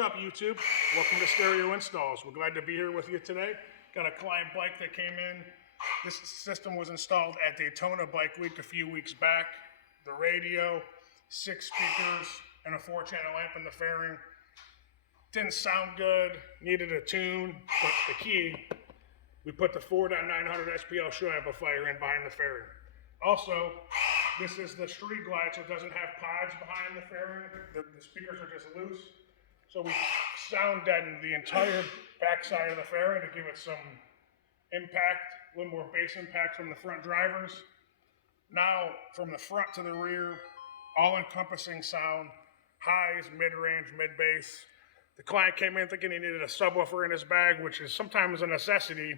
up, YouTube? Welcome to Stereo Installs. We're glad to be here with you today. Got a client bike that came in. This system was installed at Daytona Bike Week a few weeks back. The radio, 6 speakers, and a 4-channel amp in the fairing. Didn't sound good, needed a tune, but the key, we put the 4.900 SPL show amplifier in behind the fairing. Also, this is the street glide, so it doesn't have pods behind the fairing. The speakers are just loose. So we sound deadened the entire backside of the fairing to give it some impact, a little more bass impact from the front drivers. Now, from the front to the rear, all-encompassing sound, highs, mid-range, mid-bass. The client came in thinking he needed a subwoofer in his bag, which is sometimes a necessity,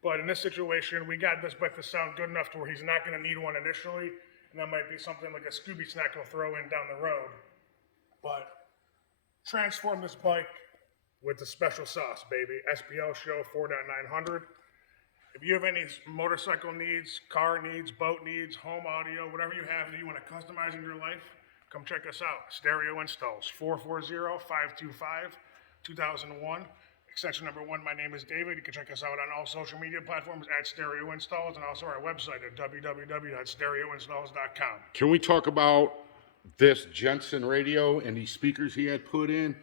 but in this situation, we got this bike to sound good enough to where he's not gonna need one initially, and that might be something like a Scooby snack he'll throw in down the road. But transform this bike with the special sauce, baby. SPL Show 4.900. If you have any motorcycle needs, car needs, boat needs, home audio, whatever you have that you want to customize in your life, come check us out. Stereo Installs, 440-525-2001. Extension number 1, my name is David. You can check us out on all social media platforms at Stereo Installs and also our website at www.stereoinstalls.com. Can we talk about this Jensen radio and these speakers he had put in?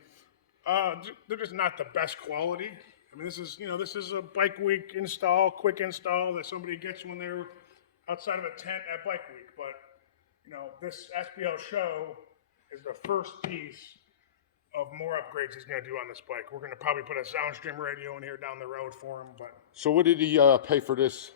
They're just not the best quality. I mean, this is a bike week install, quick install that somebody gets when they're outside of a tent at bike week. But, this SPL show is the first piece of more upgrades he's going to do on this bike. We're going to probably put a Soundstream radio in here down the road for him. But so what did he pay for this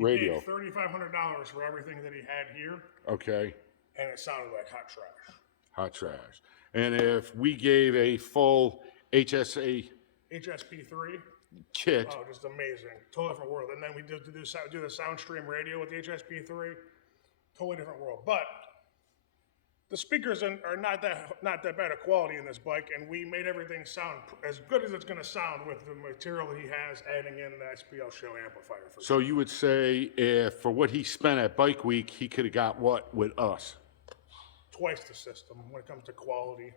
radio? He paid $3,500 for everything that he had here. Okay. And it sounded like hot trash. Hot trash. And if we gave a full HSP3 kit. Oh, just amazing. Totally different world. And then we do the Soundstream radio with the HSP3. Totally different world. But the speakers are not that bad of quality in this bike, and we made everything sound as good as it's going to sound with the material that he has, adding in the SPL show amplifier. So you would say if for what he spent at Bike Week, he could have got what with us? Twice the system when it comes to quality.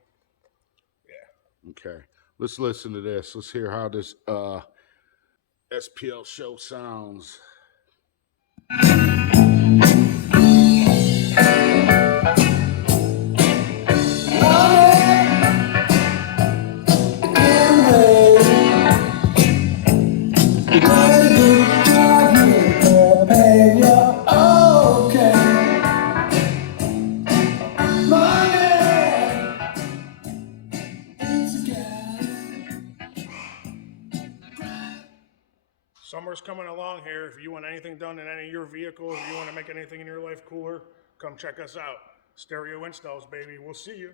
Yeah. Okay. Let's listen to this. Let's hear how this SPL show sounds. Summer's coming along here. If you want anything done in any of your vehicles, if you want to make anything in your life cooler, come check us out. Stereo Installs, baby. We'll see you.